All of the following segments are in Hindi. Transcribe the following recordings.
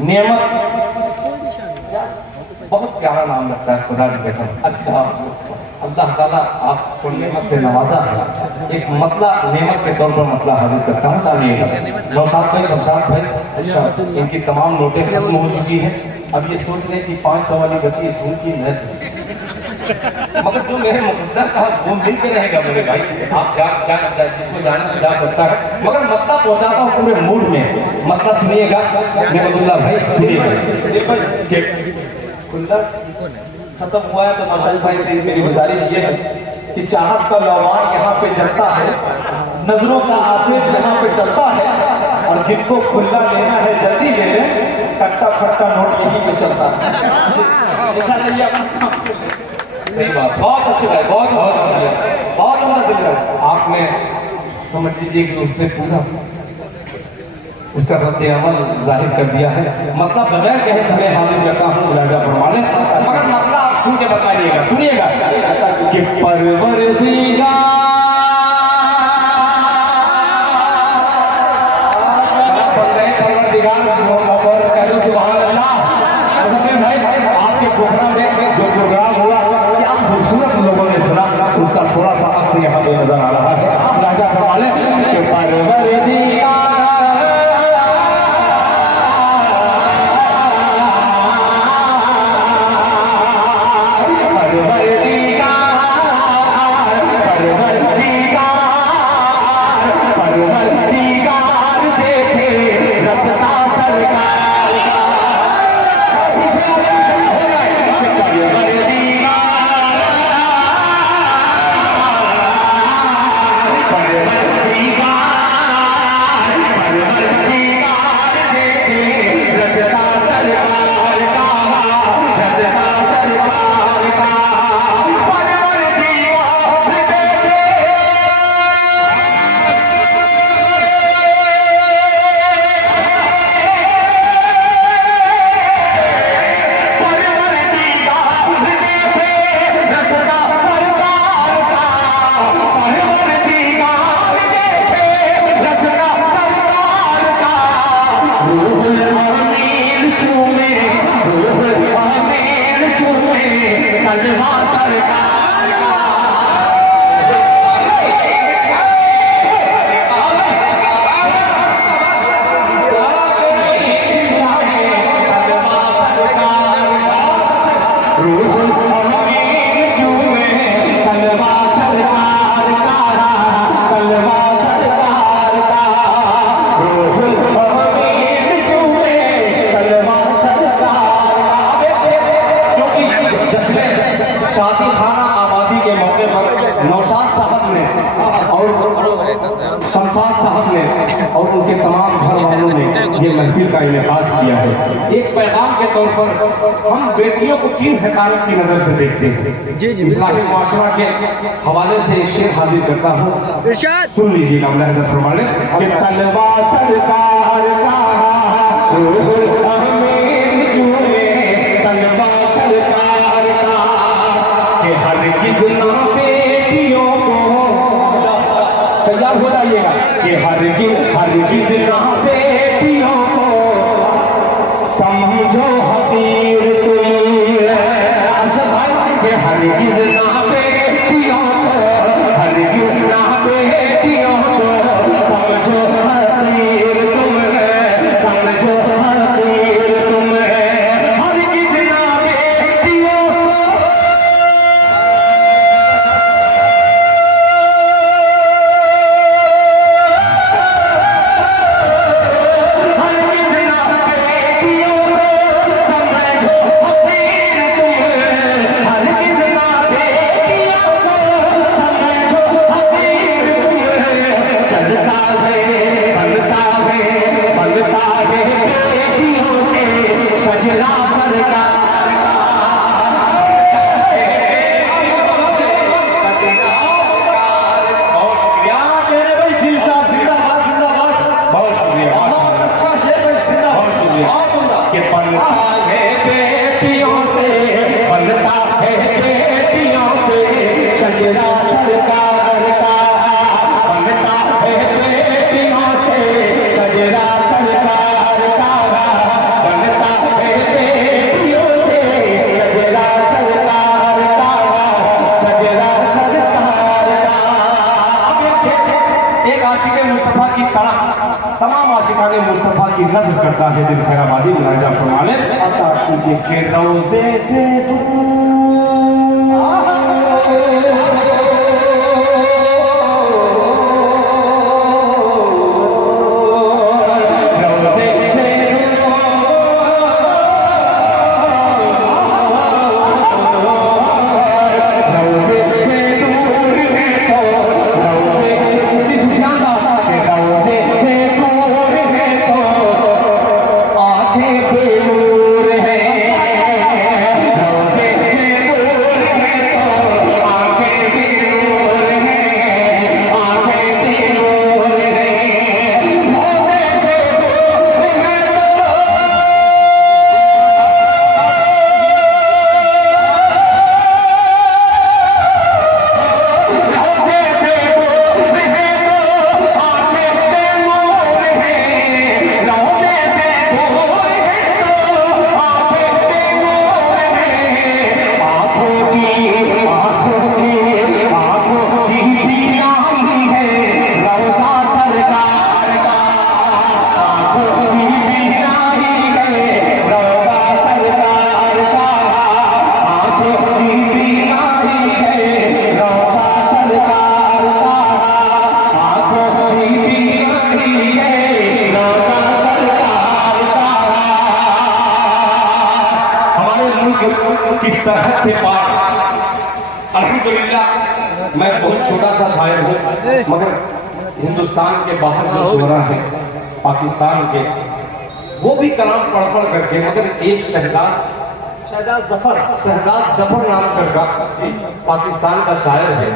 नेमत बहुत प्यारा नाम लगता है खुदा की कसम। अल्लाह ताला आपको नेमत से नवाजा है। एक मतला नेमत के तौर पर मतला हाजिर करता हूँ। चाहिएगा नौशाद भाई, शमशाद भाई, इनकी तमाम नोटें खत्म हो चुकी हैं। अब ये सोच लें कि 500 वाली बची है धूल की नहर, मगर जो मेरे मुकद्दर का वो मिल के रहेगा मेरे भाई। आप जिसको जाने जा सकता है, मगर मतला पहुंचाता हूँ पूरे मूड में। मतला सुनिएगा नेमतुल्लाह भाई, सुनिएगा। खुल्ला खत्म हुआ है तो नौशाद भाई से मेरी गुजारिश ये है कि चाहत का लौवान यहाँ पे जलता है, नजरों का आसिफ यहाँ पे डरता है, और जिनको खुल्ला लेना है जल्दी ले लें, कट्टा खट्टा नोट यहीं पे चलता है। सही बात, बहुत अच्छी बात, बहुत बहुत बहुत। आपने समझ लीजिए कि उसने पूरा उसका रद्द अमल जाहिर कर दिया है। मतलब बगैर कहे समय हाजिर करता हूँ मुलाजा फरमाने, मगर मतलब आप सुन के बताइएगा, सुनिएगा कि परवरदिगार आपके प्रोग्राम में जो प्रोग्राम हुआ क्या खूबसूरत लोगों ने सुना, उसका थोड़ा सा असर यहाँ पे नजर आ रहा है। मुलाजा फरमाने कि परवरदिगार नौशाद साहब ने और शमशाद साहब ने और उनके तमाम घर वालों ने ये महफिल का इनेकाद किया है। एक पैगाम के तौर पर हम बेटियों को किन हकालत की नज़र से देखते हैं, इस्लामी मुआशरा के हवाले से शेर हाजिर करता हूँ, सुन लीजिएगा। मुलाहिज़ा फरमाने कि तलवा सरकार का तलवा सरकार का कि हर किसी बेटियों को तैयार हो जाइएगा कि हर किसी बेटियों को समझो हकीर तुम अशद भाई के हर किसी बेटियों को हर किसी बेटियों को समझो हकीर तुम समझो हकीर तुम हर किसी बेटियों मुजाहिदीन खैराबादी मुलाहिजा फरमाने अता कीजिए के रोज़े से की सरहद से पार। अल्हम्दुलिल्लाह मैं बहुत छोटा सा शायर हूँ, मगर हिंदुस्तान के बाहर जो शुरा है पाकिस्तान के, वो भी कलाम पढ़ पढ़ करके, मगर एक शहजाद जफर नाम का पाकिस्तान का शायर है,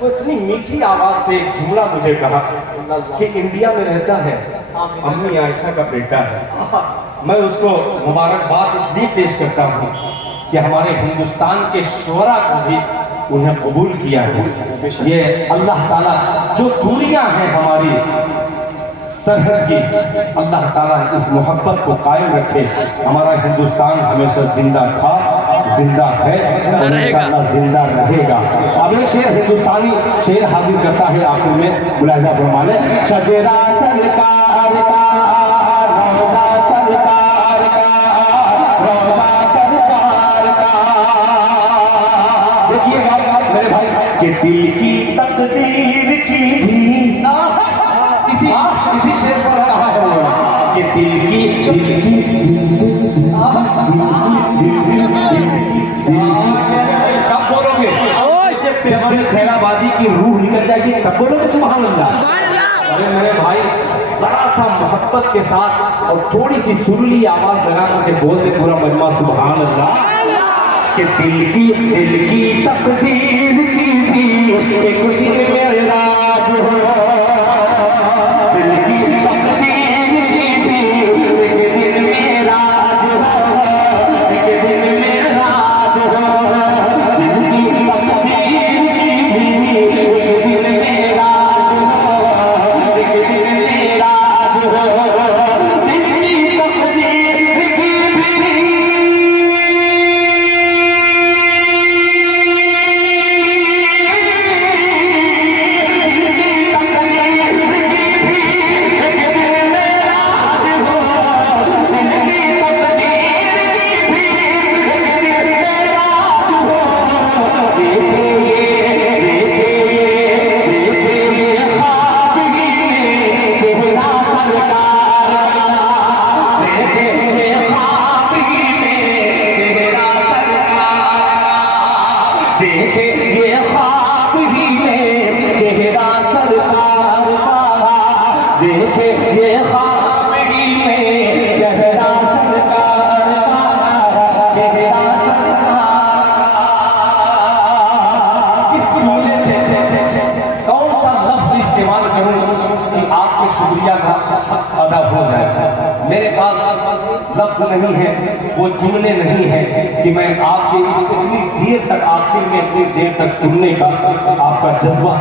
वो इतनी मीठी आवाज से एक जुमला मुझे कहा कि इंडिया में रहता है अम्मी आयशा का बेटा है। मैं उसको मुबारकबाद इसलिए पेश करता हूँ कि हमारे हिंदुस्तान के शुरा को भी उन्हें कबूल किया है। ये अल्लाह ताला जो दूरियां हैं हमारी सरहद की, अल्लाह ताला इस मोहब्बत को कायम रखे। हमारा हिंदुस्तान हमेशा जिंदा था, जिंदा है और इंशाअल्लाह जिंदा रहेगा। अब एक शेर हिंदुस्तानी शेर हाजिर करता है आखिर में, मुलाहिजा फरमाने शजेरा सरकार का, रौज़ा सरकार का, रौज़ा सरकार का। देखिएगा मेरे भाई कि दिल की तकदीर की भी इसी शेर पर कहा है उन्होंने कि दिल की कब बोलोगे? जब दिल खैराबादी की रूह निकल जाएगी तब बोलोगे सुभान अल्लाह। अरे मेरे भाई जरा सा मोहब्बत के साथ और थोड़ी सी सुरीली आवाज लगा करके बोल दे पूरा मजमा सुभान अल्लाह। कि दिल की तकदीर की भी एक दिन मेरे राज हो, दिल की तकदीर की भी एक दिन मेरा राज हो, एक दिन मेरा राज हो, दिल की तकदीर की भी एक दिन मेरा राज हो, एक दिन मेरा राज हो, दिल की तकदीर की भी। शुक्रिया का हक अदा हो जाए। मेरे पास लफ्ज नहीं है, वो जुमले नहीं है कि मैं आपके इतनी देर तक, आखिर में इतनी देर तक सुनने का आपका जज्बा